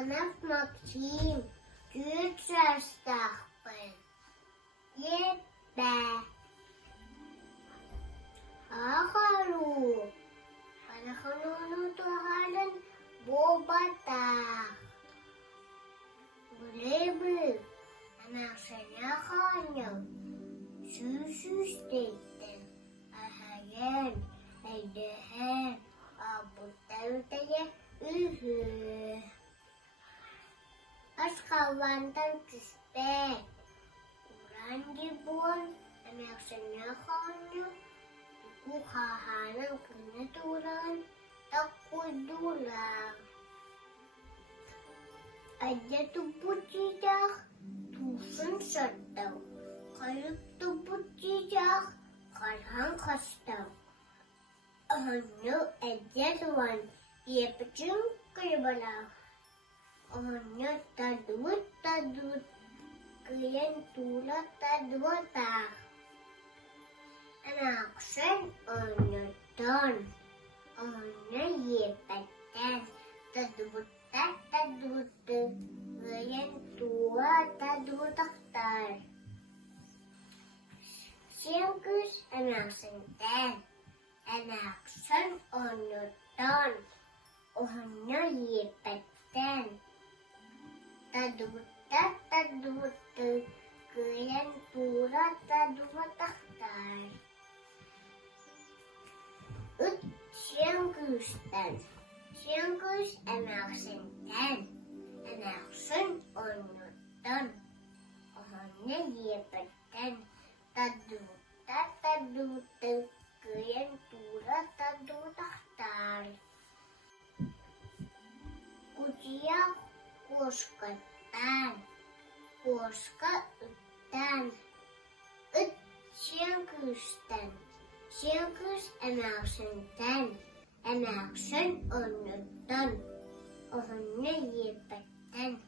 Дьяконов Максим, Тюрчастахпы, Эриэппэ, Ахару, Панахану Тухален, Бобата, Гулебы, Анашаняханя, Сюсюстейтен, Ахаян, Эйдехен, Абуталтая, Ашхавантан Тиспе, Урангибон, Анашаняханя, Кухаханан Кунатуран, Такудула. Адятупутидах, Тусын Шаттау, Калюктупутидах, Калхан Хастау. Оно Эдятуан, Епчин Кайбала. Оно Тадут, Клиентула Тадвота. Анакшен оно Тон, оно Епетен, Тадвот. Tadut, ngayon tua tadut aktar. Siyangkus anak senten, anak son onoton, ohno yipeten. Tadut, ngayon tua tadut aktar. Siyangkus tan. Siyangkus anak senten, anak son onoton, ohno yipeten. Tadut, ngayon tua tadut aktar. Kuciya koskatan, koska utan, siyangkustan, siyangkus anak senten. Anak son onoton, ohno yipeten.